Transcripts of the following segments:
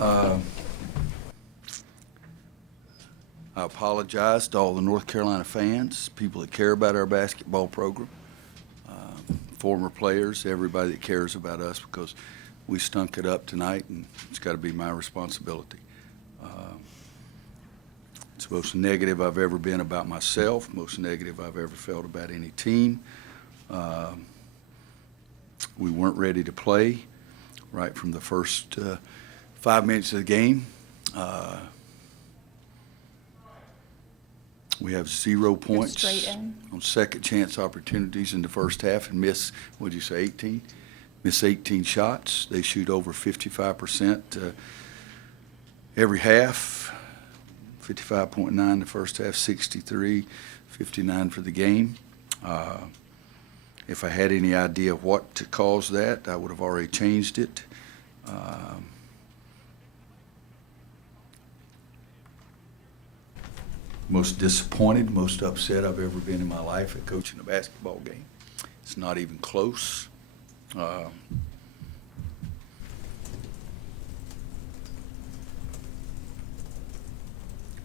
I apologize to all the North Carolina fans, people that care about our basketball program, former players, everybody that cares about us, because we stunk it up tonight, and it's got to be my responsibility. It's the most negative I've ever been about myself, most negative I've ever felt about any team. We weren't ready to play right from the first 5 minutes of the game. We have 0 points on second chance opportunities in the first half and miss, what'd you say, 18? Miss 18 shots. They shoot over 55% every half. 55.9 the first half, 63, 59 for the game. If I had any idea what to cause that, I would have already changed it. Most disappointed, most upset I've ever been in my life at coaching a basketball game. It's not even close. I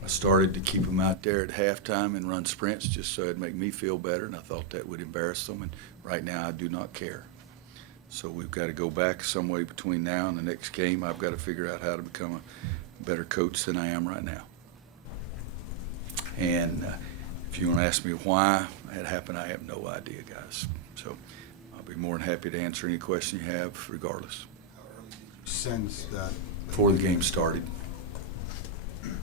started to keep them out there at halftime and run sprints just so it'd make me feel better, and I thought that would embarrass them, and right now I do not care. So we've got to go back some way between now and the next game. I've got to figure out how to become a better coach than I am right now. And if you want to ask me why it happened, I have no idea, guys. So I'll be more than happy to answer any question you have regardless. How early did you sense that? Before the game started,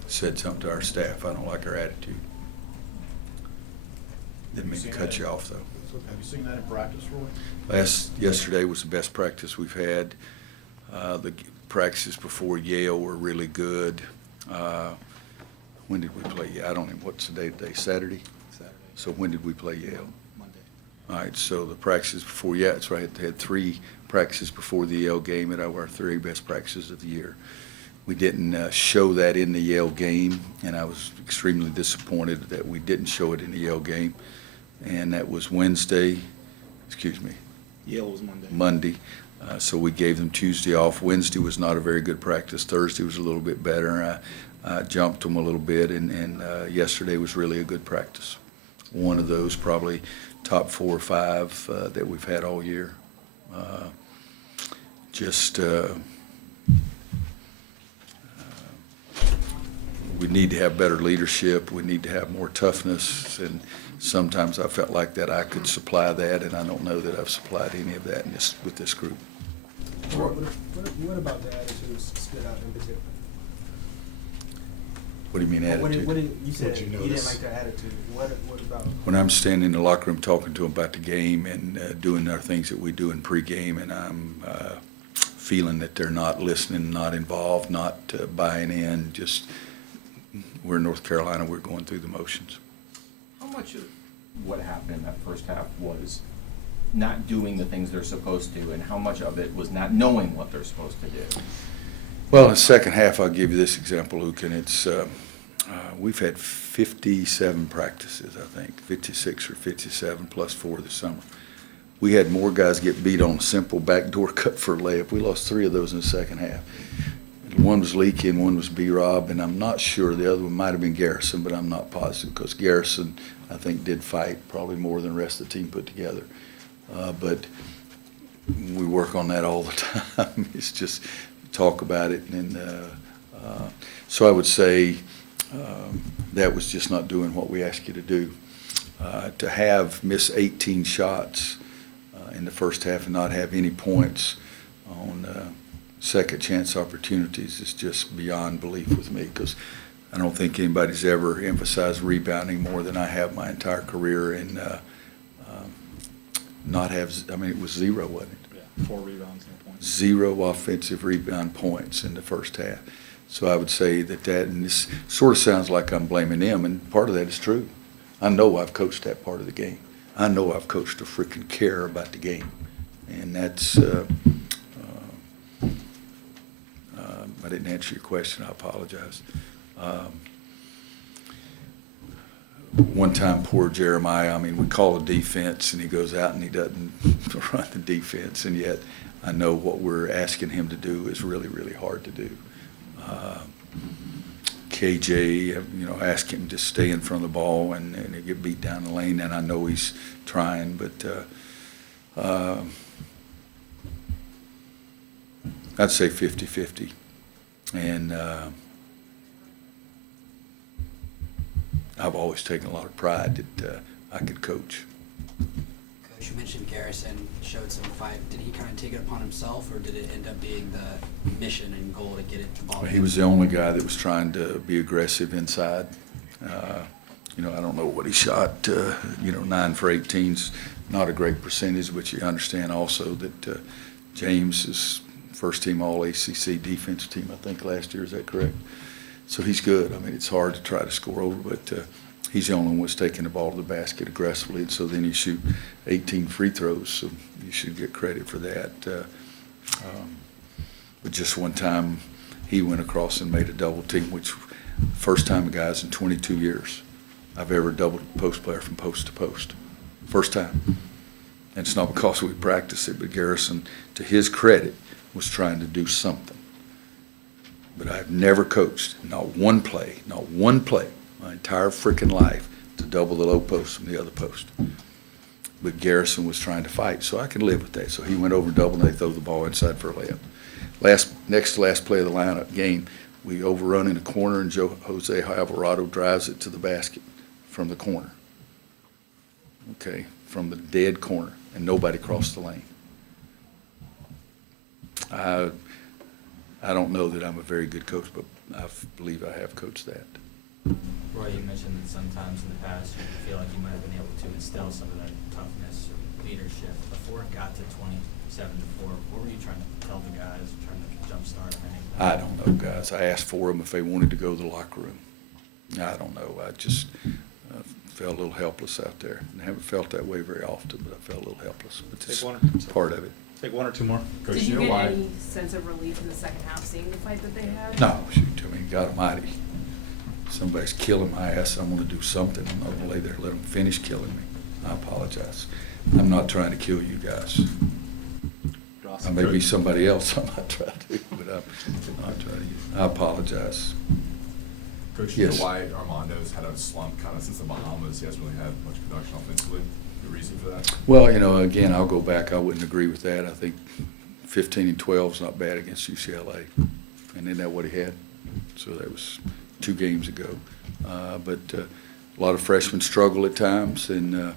said something to our staff. I don't like our attitude. Didn't mean to cut you off, though. Have you seen that in practice, Roy? Yesterday was the best practice we've had. The practices before Yale were really good. When did we play Yale? I don't know. What's the day today? Saturday? Saturday. So when did we play Yale? Monday. All right, so the practices before, yeah, that's right. They had 3 practices before the Yale game, and our 3 best practices of the year. We didn't show that in the Yale game, and I was extremely disappointed that we didn't show it in the Yale game. And that was Wednesday, Yale was Monday. Monday. So we gave them Tuesday off. Wednesday was not a very good practice. Thursday was a little bit better. I jumped them a little bit, and yesterday was really a good practice. One of those probably top 4 or 5 that we've had all year. We need to have better leadership. We need to have more toughness, and sometimes I felt like that I could supply that, and I don't know that I've supplied any of that with this group. What about the attitudes stood out in particular? What do you mean attitude? What did you said What'd you you didn't notice? like their attitude. What about? When I'm standing in the locker room talking to them about the game and doing our things that we do in pregame, and I'm feeling that they're not listening, not involved, not buying in, just we're in North Carolina, we're going through the motions. How much of what happened in that first half was not doing the things they're supposed to, and how much of it was not knowing what they're supposed to do? Well, in the second half, I'll give you this example, Luke, and it's we've had 57 practices, I think, 56 or 57 plus 4 this summer. We had more guys get beat on a simple backdoor cut for a layup. We lost 3 of those in the second half. One was Leakey and one was B-Rob, and I'm not sure. The other one might have been Garrison, but I'm not positive because Garrison, I think, did fight probably more than the rest of the team put together. But we work on that all the time. It's just talk about it. And so I would say that was just not doing what we asked you to do. To have miss 18 shots in the first half and not have any points on second chance opportunities is just beyond belief with me, because I don't think anybody's ever emphasized rebounding more than I have my entire career, and not have, I mean, it was 0, wasn't it? Yeah, 4 rebounds, no points. 0 offensive rebound points in the first half. So I would say that, and this sort of sounds like I'm blaming them, and part of that is true. I know I've coached that part of the game. I know I've coached to freaking care about the game, and that's I didn't answer your question. I apologize. One time, poor Jeremiah, I mean, we call a defense, and he goes out and he doesn't run the defense, and yet I know what we're asking him to do is really, really hard to do. KJ, ask him to stay in front of the ball and he get beat down the lane, and I know he's trying, but I'd say 50-50. And I've always taken a lot of pride that I could coach. Coach, you mentioned Garrison showed some fight. Did he kind of take it upon himself, or did it end up being the mission and goal to get it the ball? He was the only guy that was trying to be aggressive inside. I don't know what he shot. 9 for 18's not a great percentage, but you understand also that James is first team All ACC defensive team, I think, last year. Is that correct? So he's good. I mean, it's hard to try to score over, but he's the only one that's taking the ball to the basket aggressively. And so then you shoot 18 free throws, so you should get credit for that. But just one time he went across and made a double team, which first time, guys, in 22 years I've ever doubled a post player from post to post. First time. And it's not because we practiced it, but Garrison, to his credit, was trying to do something. But I've never coached, not one play, my entire freaking life, to double the low post from the other post. But Garrison was trying to fight, so I can live with that. So he went over double, and they throw the ball inside for a layup. Next to last play of the lineup game, we overrun in a corner, and Jose Alvarado drives it to the basket from the corner. Okay, from the dead corner, and nobody crossed the lane. I don't know that I'm a very good coach, but I believe I have coached that. Roy, you mentioned that sometimes in the past you feel like you might have been able to instill some of that toughness or leadership. Before it got to 27-4, what were you trying to tell the guys, trying to jumpstart them? I don't know, guys. I asked for them if they wanted to go to the locker room. I don't know. I just felt a little helpless out there. I haven't felt that way very often, but I felt a little helpless. It's just part of it. Take 1 or 2 more. Did you get any sense of relief in the second half seeing the fight that they had? No, shoot, I mean, God almighty. Somebody's killing my ass. I'm going to do something. I'm not going to lay there and let them finish killing me. I apologize. I'm not trying to kill you guys. I may be somebody else. I'm not trying to, but I'm not trying to. I apologize. Coach, Yes. you know why Armando's had a slump kind of since the Bahamas? He hasn't really had much production offensively. The reason for that? Well, again, I'll go back. I wouldn't agree with that. I think 15 and 12 is not bad against UCLA. And isn't that what he had? So that was 2 games ago. But a lot of freshmen struggle at times, and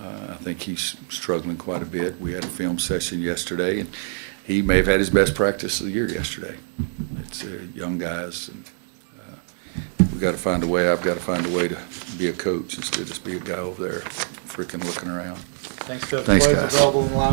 I think he's struggling quite a bit. We had a film session yesterday, and he may have had his best practice of the year yesterday. It's young guys, and we've got to find a way. I've got to find a way to be a coach instead of just be a guy over there freaking looking around. Thanks, Coach. Thanks, Players guys. available in the lounge.